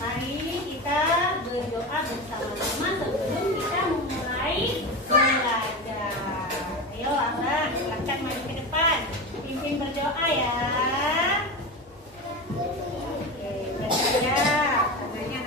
Mari kita berdoa bersama-sama sebelum kita memulai belajar. Ayo Abang, silakan maju ke depan. Pimpin berdoa ya. Oke, bersiap. Tangannya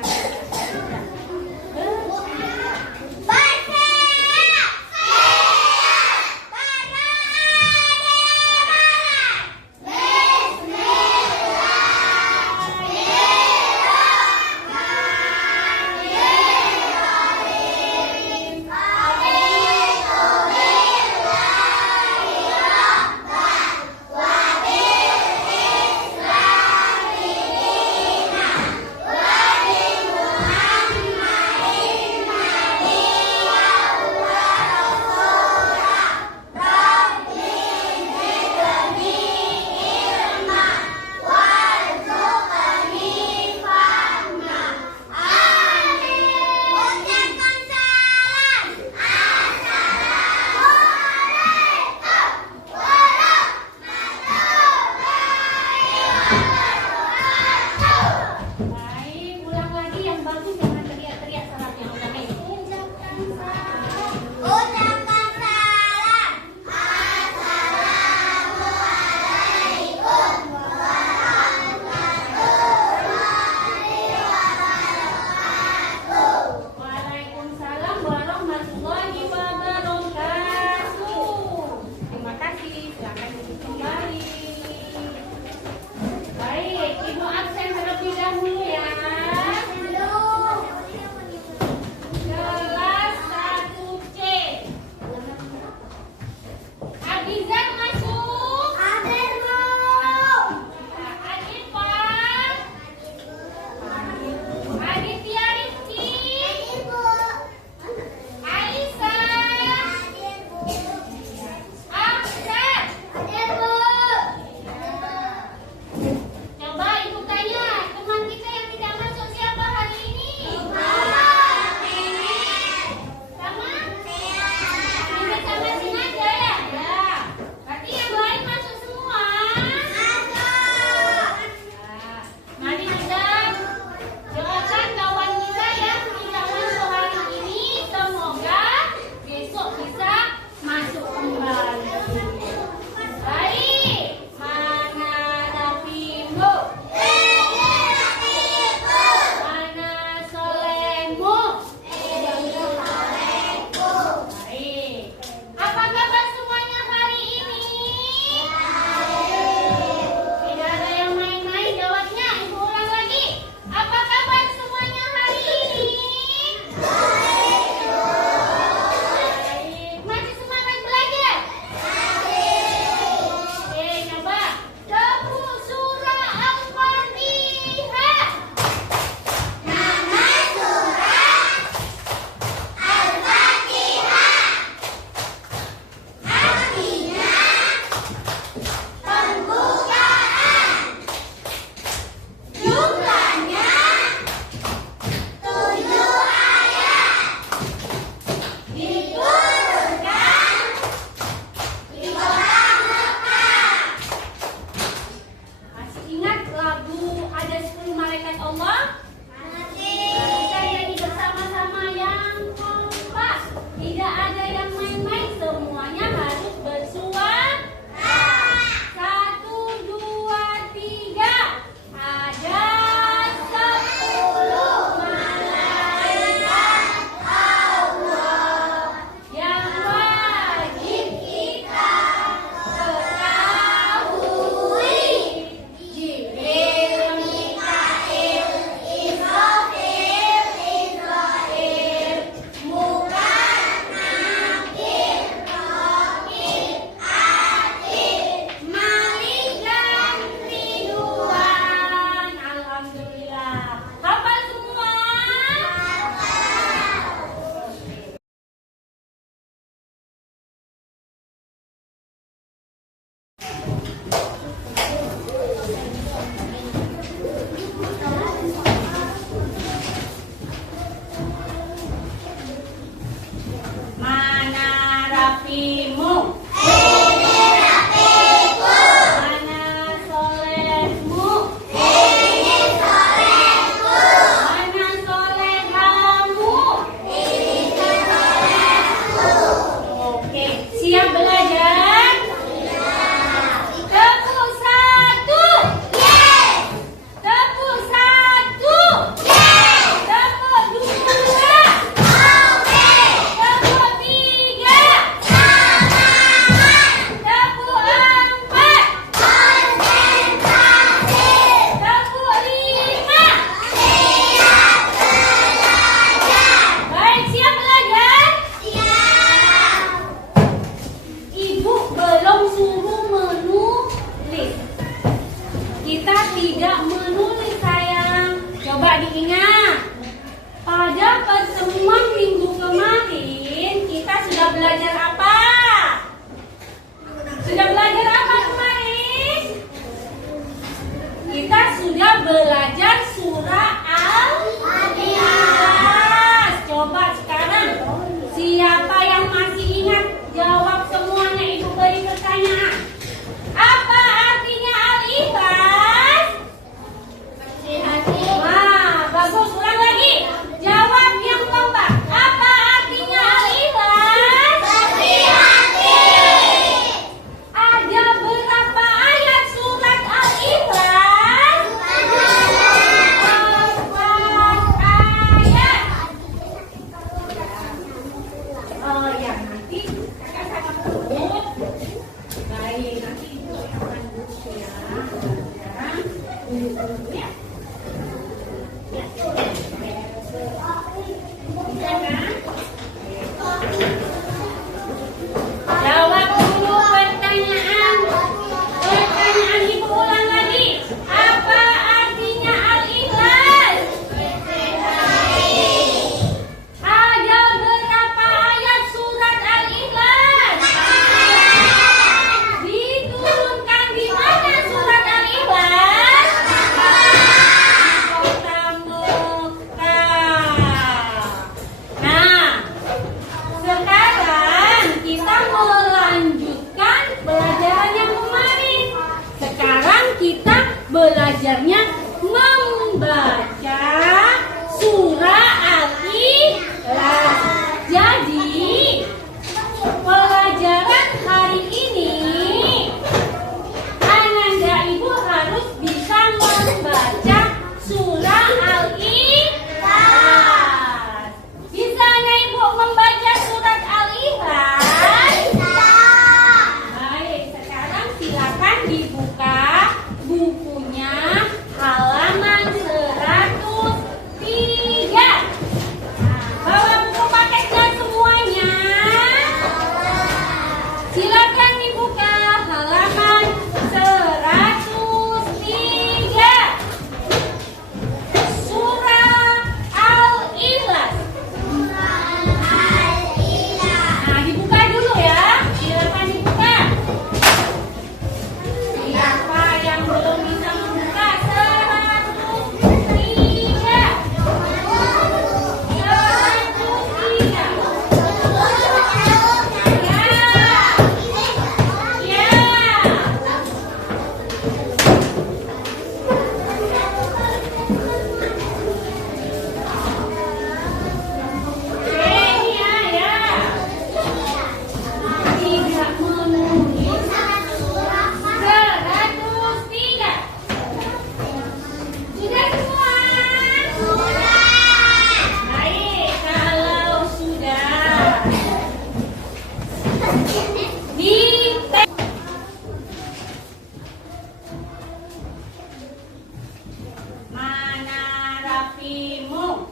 rapimu?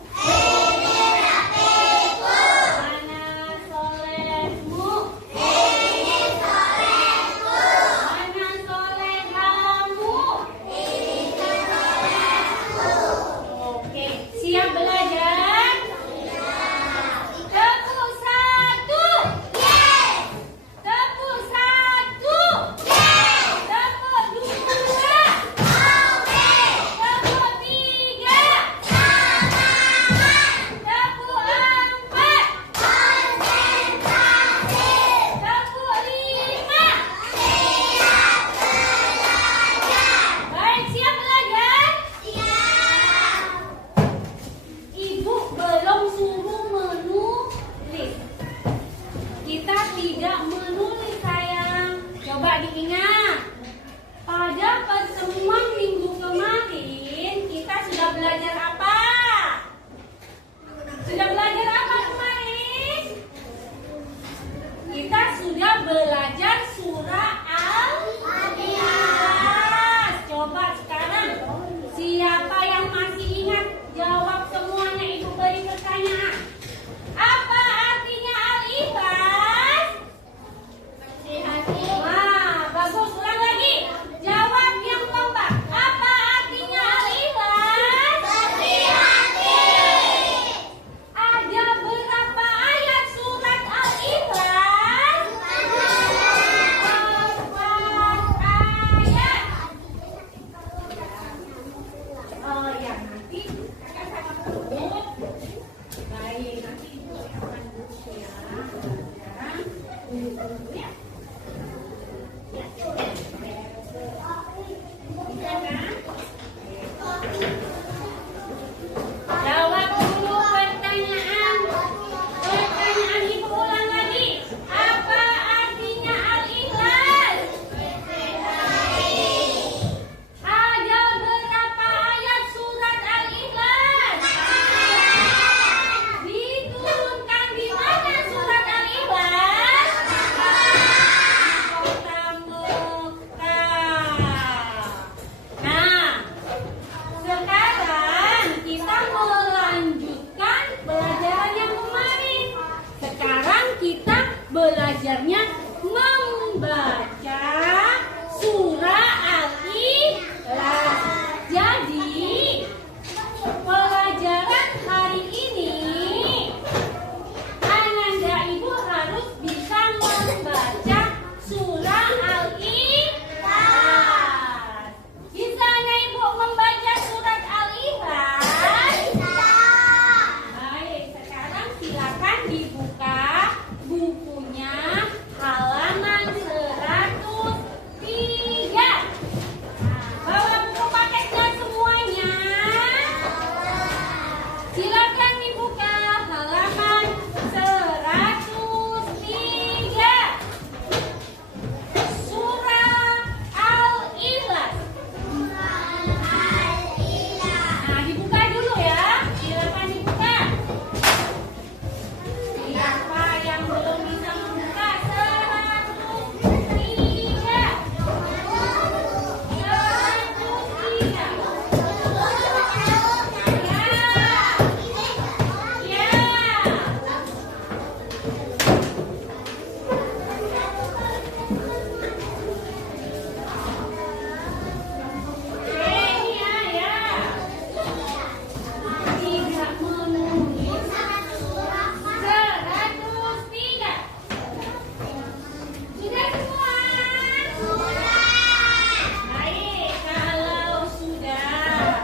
Mana solehmu? Mana solehamu? Oke, siap belajar? Tepuk satu. Tepuk satu. Tepuk dua. Tepuk tiga. Tepuk empat. Tepuk lima. Baik, siap belajar? Ibu belum suruh menulis. Kita tidak menulis, sayang. Coba diingat. Pada pertemuan minggu kemarin, kita sudah belajar apa? Sudah belajar apa kemarin? Kita sudah belajar surah Al-Ikhlas. Coba sekarang, siapa yang masih ingat? Jawab semuanya, Ibu beri pertanyaan. Apa artinya Al-Ikhlas? Wah, bagus. Ulang lagi. Jawab yang kompak. Apa artinya Al-Ikhlas? Ada berapa ayat surat Al-Ikhlas? 4 ayat. Oh ya, nanti kakak sama kamu. Baik, nanti ibu akan duduk ya. Sekarang duduk dulu ya. Bisa kan? Jawab dulu pertanyaan. Pertanyaan ibu ulang lagi. Apa artinya Al-Ikhlas? Ada berapa ayat surat Al-Ikhlas? Diturunkan di mana surat Al-Ikhlas? Kota Mekah. Nah, sekarang kita melanjutkan pelajaran yang kemarin. Sekarang kita belajarnya membaca surah Al-Ikhlas. Jadi, pelajaran hari ini Ananda Ibu harus bisa membaca surah Al-Ikhlas. Bisa nggak Ibu membaca surat Al-Ikhlas? Baik, sekarang silakan dibuka bukunya halaman 103. Bawa buku paketnya semuanya. Silakan dibuka halaman 103. Surah Al-Ikhlas. Nah, dibuka dulu ya. Silakan dibuka. Siapa yang belum bisa membuka? 103. 103. Ya. Ya. Tidak menulis. 103. Sudah semua? Baik, kalau sudah